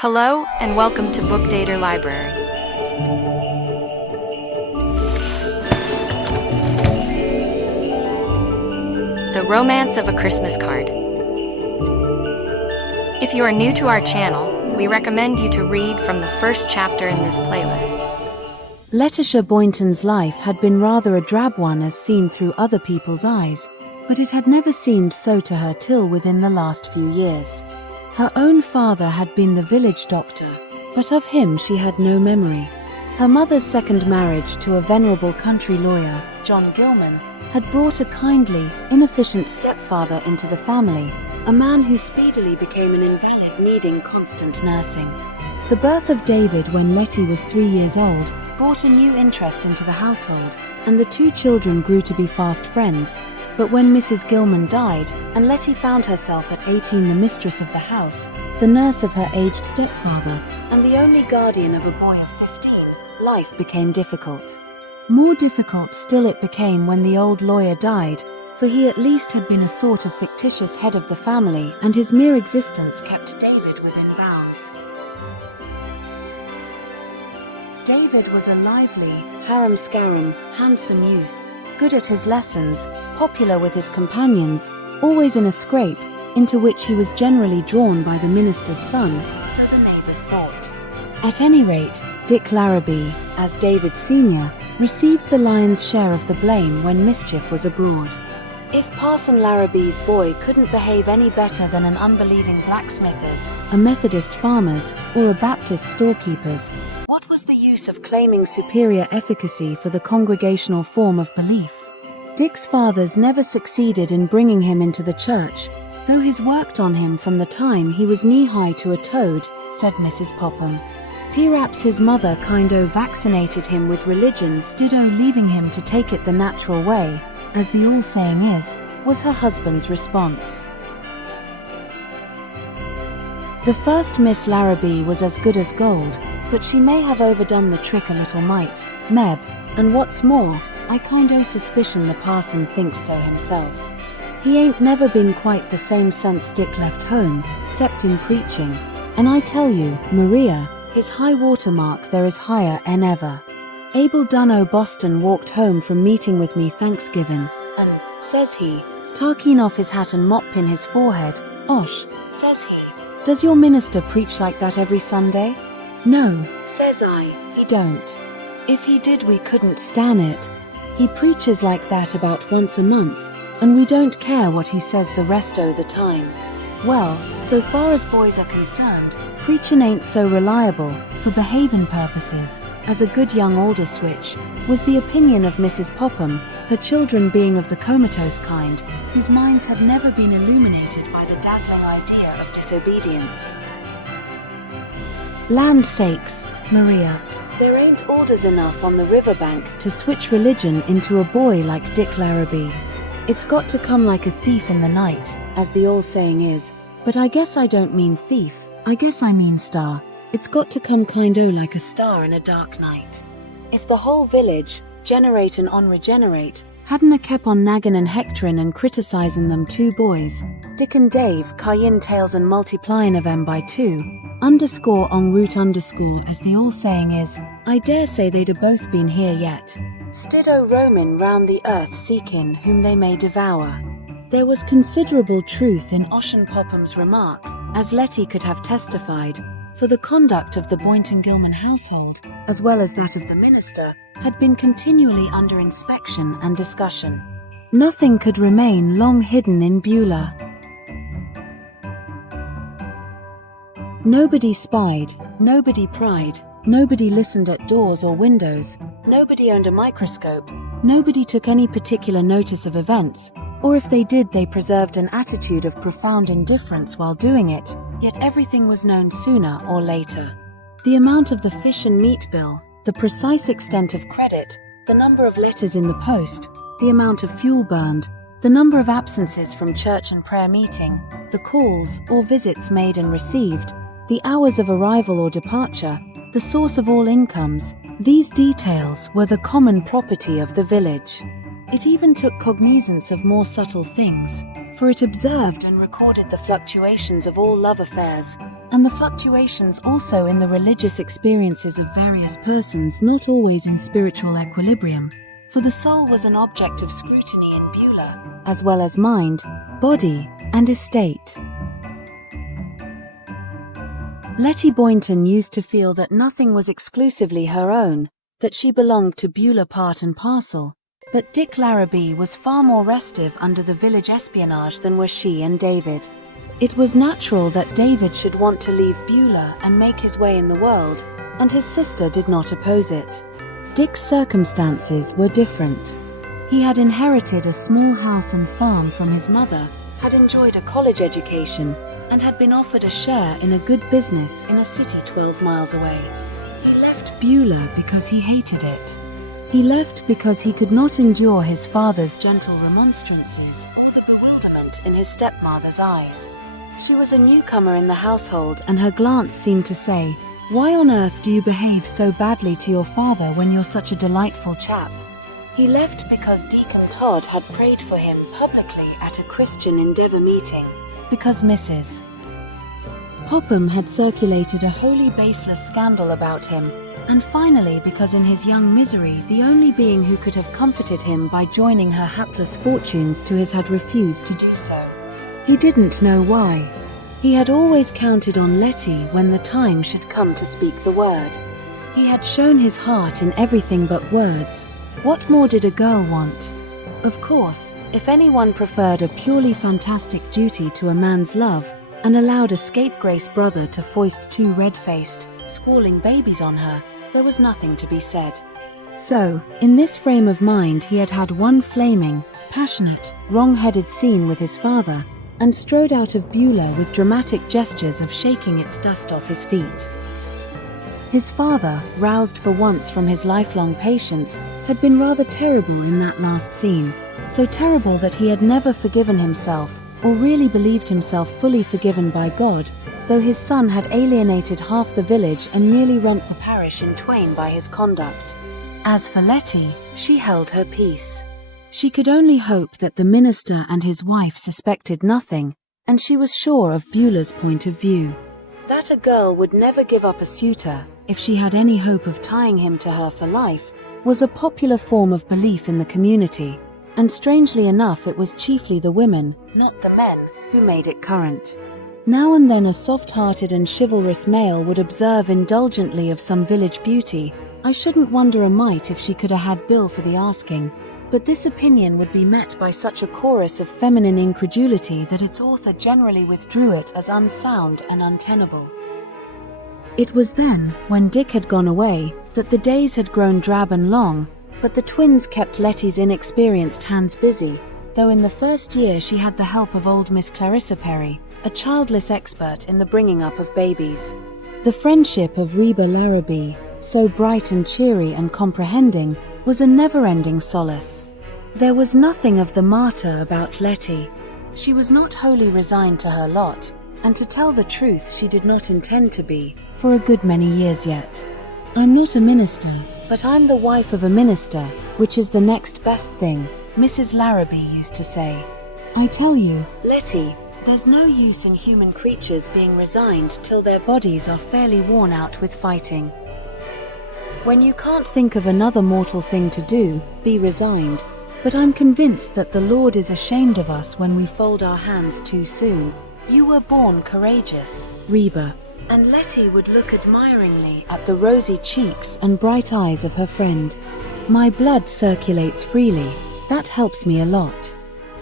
Hello, and welcome to Bookdator Library. The Romance of a Christmas Card. If you are new to our channel, we recommend you to read from the first chapter in this playlist. Letty Boynton's life had been rather a drab one as seen through other people's eyes, but it had never seemed so to her till within the last few years. Her own father had been the village doctor, but of him she had no memory. Her mother's second marriage to a venerable country lawyer, John Gilman, had brought a kindly, inefficient stepfather into the family, a man who speedily became an invalid needing constant nursing. The birth of David when Letty was 3 years old brought a new interest into the household, and the two children grew to be fast friends. But when Mrs. Gilman died, and Letty found herself at 18 the mistress of the house, the nurse of her aged stepfather, and the only guardian of a boy of 15, life became difficult. More difficult still it became when the old lawyer died, for he at least had been a sort of fictitious head of the family, and his mere existence kept David within bounds. David was a lively, harum-scarum, handsome youth, good at his lessons, popular with his companions, always in a scrape, into which he was generally drawn by the minister's son, so the neighbours thought. At any rate, Dick Larrabee, as David Sr., received the lion's share of the blame when mischief was abroad. If Parson Larrabee's boy couldn't behave any better than an unbelieving blacksmith's, a Methodist farmer's, or a Baptist storekeeper's, what was the use of claiming superior efficacy for the congregational form of belief? Dick's fathers never succeeded in bringing him into the church, though his worked on him from the time he was knee-high to a toad, said Mrs. Popham. Perhaps his mother kind-o vaccinated him with religion, stid-o leaving him to take it the natural way, as the old saying is, was her husband's response. The first Miss Larrabee was as good as gold, but she may have overdone the trick a little mite, Meb, and what's more, I kind-o suspicion the parson thinks so himself. He ain't never been quite the same since Dick left home, 'cept in preaching, and I tell you, Maria, his high water mark there is higher en ever. Abel Dunn o' Boston walked home from meeting with me Thanksgiving, and, says he, tarking off his hat and mopping his forehead, "Osh," says he, "does your minister preach like that every Sunday?" "No," says I, "he don't. If he did we couldn't stan it. He preaches like that about once a month, and we don't care what he says the rest o' the time." Well, so far as boys are concerned, preachin' ain't so reliable, for behavin' purposes, as a good young alderswitch, was the opinion of Mrs. Popham, her children being of the comatose kind, whose minds had never been illuminated by the dazzling idea of disobedience. Land sakes, Maria, there ain't orders enough on the riverbank to switch religion into a boy like Dick Larrabee. It's got to come like a thief in the night, as the old saying is, but I guess I don't mean thief, I guess I mean star. It's got to come kind-o like a star in a dark night. If the whole village, generate and unregenerate, hadn't a kep on naggin' and hectorin' and criticising them two boys, Dick and Dave, cayenne tails and multiplyin' of 'em by two, underscore en route underscore as the old saying is, I dare say they'd a both been here yet. Stid-o roamin' round the earth seekin' whom they may devour. There was considerable truth in Ocean Popham's remark, as Letty could have testified, for the conduct of the Boynton-Gilman household, as well as that of the minister, had been continually under inspection and discussion. Nothing could remain long hidden in Beulah. Nobody spied, nobody pried, nobody listened at doors or windows, nobody owned a microscope, nobody took any particular notice of events, or if they did they preserved an attitude of profound indifference while doing it, yet everything was known sooner or later. The amount of the fish and meat bill, the precise extent of credit, the number of letters in the post, the amount of fuel burned, the number of absences from church and prayer meeting, the calls or visits made and received, the hours of arrival or departure, the source of all incomes, these details were the common property of the village. It even took cognizance of more subtle things, for it observed and recorded the fluctuations of all love affairs, and the fluctuations also in the religious experiences of various persons, not always in spiritual equilibrium, for the soul was an object of scrutiny in Beulah, as well as mind, body, and estate. Letty Boynton used to feel that nothing was exclusively her own, that she belonged to Beulah part and parcel, but Dick Larrabee was far more restive under the village espionage than were she and David. It was natural that David should want to leave Beulah and make his way in the world, and his sister did not oppose it. Dick's circumstances were different. He had inherited a small house and farm from his mother, had enjoyed a college education, and had been offered a share in a good business in a city 12 miles away. He left Beulah because he hated it. He left because he could not endure his father's gentle remonstrances or the bewilderment in his stepmother's eyes. She was a newcomer in the household, and her glance seemed to say, "Why on earth do you behave so badly to your father when you're such a delightful chap?" He left because Deacon Todd had prayed for him publicly at a Christian Endeavor meeting, because Mrs. Popham had circulated a wholly baseless scandal about him, and finally because in his young misery the only being who could have comforted him by joining her hapless fortunes to his had refused to do so. He didn't know why. He had always counted on Letty when the time should come to speak the word. He had shown his heart in everything but words. What more did a girl want? Of course, if anyone preferred a purely fantastic duty to a man's love, and allowed a scapegrace brother to foist two red-faced, squalling babies on her, there was nothing to be said. So, in this frame of mind he had had one flaming, passionate, wrong-headed scene with his father, and strode out of Beulah with dramatic gestures of shaking its dust off his feet. His father, roused for once from his lifelong patience, had been rather terrible in that last scene, so terrible that he had never forgiven himself, or really believed himself fully forgiven by God, though his son had alienated half the village and nearly rent the parish in twain by his conduct. As for Letty, she held her peace. She could only hope that the minister and his wife suspected nothing, and she was sure of Beulah's point of view. That a girl would never give up a suitor, if she had any hope of tying him to her for life, was a popular form of belief in the community, and strangely enough it was chiefly the women, not the men, who made it current. Now and then a soft-hearted and chivalrous male would observe indulgently of some village beauty, "I shouldn't wonder a mite if she could 'a' had Bill for the asking," but this opinion would be met by such a chorus of feminine incredulity that its author generally withdrew it as unsound and untenable. It was then, when Dick had gone away, that the days had grown drab and long, but the twins kept Letty's inexperienced hands busy, though in the first year she had the help of old Miss Clarissa Perry, a childless expert in the bringing up of babies. The friendship of Reba Larrabee, so bright and cheery and comprehending, was a never-ending solace. There was nothing of the martyr about Letty. She was not wholly resigned to her lot, and to tell the truth she did not intend to be, for a good many years yet. "I'm not a minister, but I'm the wife of a minister, which is the next best thing," Mrs. Larrabee used to say. "I tell you, Letty, there's no use in human creatures being resigned till their bodies are fairly worn out with fighting. When you can't think of another mortal thing to do, be resigned. But I'm convinced that the Lord is ashamed of us when we fold our hands too soon. You were born courageous, Reba." And Letty would look admiringly at the rosy cheeks and bright eyes of her friend. "My blood circulates freely. That helps me a lot."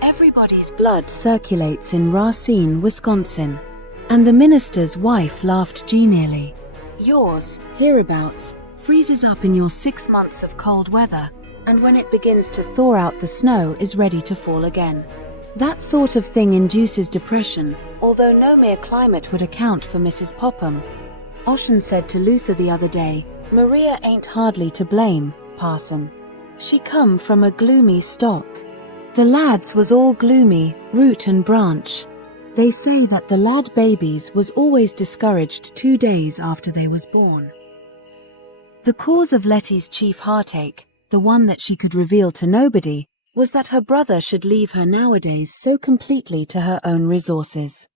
Everybody's blood circulates in Racine, Wisconsin. And the minister's wife laughed genially. "Yours, hereabouts, freezes up in your 6 months of cold weather, and when it begins to thaw out the snow is ready to fall again. That sort of thing induces depression, although no mere climate would account for Mrs. Popham. Ossian said to Luther the other day, 'Maria ain't hardly to blame, parson. She come from a gloomy stock.' The lads was all gloomy, root and branch. They say that the lad babies was always discouraged 2 days after they was born." The cause of Letty's chief heartache, the one that she could reveal to nobody, was that her brother should leave her nowadays so completely to her own resources.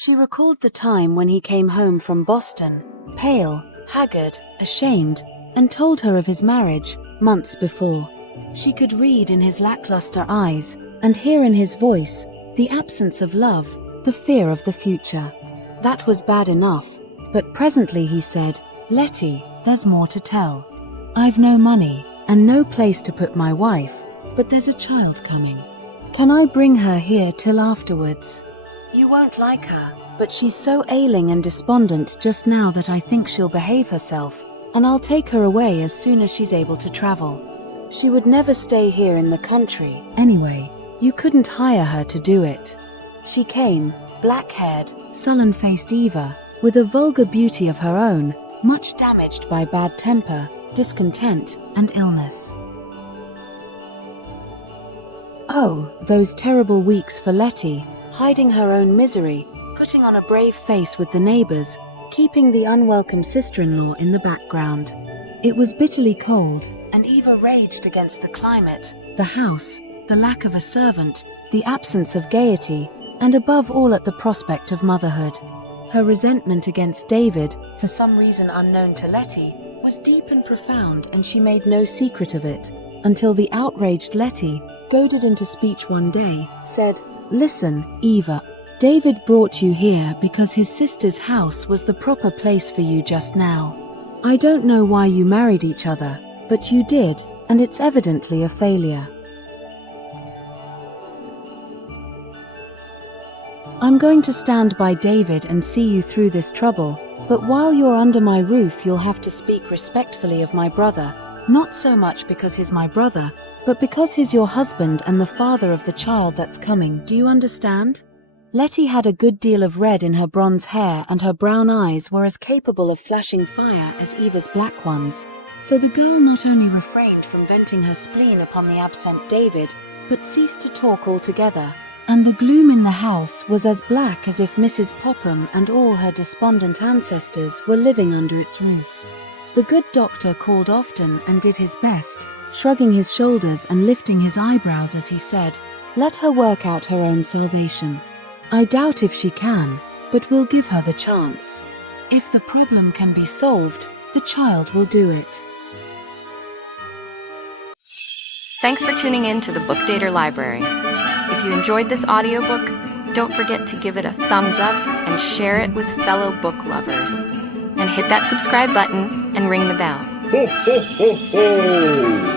She recalled the time when he came home from Boston, pale, haggard, ashamed, and told her of his marriage months before. She could read in his lackluster eyes and hear in his voice the absence of love, the fear of the future. That was bad enough, but presently he said, "Letty, there's more to tell. I've no money and no place to put my wife, but there's a child coming. Can I bring her here till afterwards? You won't like her, but she's so ailing and despondent just now that I think she'll behave herself, and I'll take her away as soon as she's able to travel. She would never stay here in the country. Anyway, you couldn't hire her to do it." She came, black-haired, sullen-faced Eva, with a vulgar beauty of her own, much damaged by bad temper, discontent, and illness. Oh, those terrible weeks for Letty, hiding her own misery, putting on a brave face with the neighbors, keeping the unwelcome sister-in-law in the background. It was bitterly cold, and Eva raged against the climate, the house, the lack of a servant, the absence of gaiety, and above all at the prospect of motherhood. Her resentment against David, for some reason unknown to Letty, was deep and profound, and she made no secret of it, until the outraged Letty, goaded into speech one day, said, "Listen, Eva, David brought you here because his sister's house was the proper place for you just now. I don't know why you married each other, but you did, and it's evidently a failure. I'm going to stand by David and see you through this trouble, but while you're under my roof you'll have to speak respectfully of my brother, not so much because he's my brother, but because he's your husband and the father of the child that's coming. Do you understand?" Letty had a good deal of red in her bronze hair, and her brown eyes were as capable of flashing fire as Eva's black ones. So the girl not only refrained from venting her spleen upon the absent David, but ceased to talk altogether, and the gloom in the house was as black as if Mrs. Popham and all her despondent ancestors were living under its roof. The good doctor called often and did his best, shrugging his shoulders and lifting his eyebrows as he said, "Let her work out her own salvation. I doubt if she can, but we'll give her the chance. If the problem can be solved, the child will do it." Thanks for tuning in to the Bookdator Library. If you enjoyed this audiobook, don't forget to give it a thumbs up and share it with fellow book lovers. And hit that subscribe button and ring the bell. Ho, ho, ho, ho!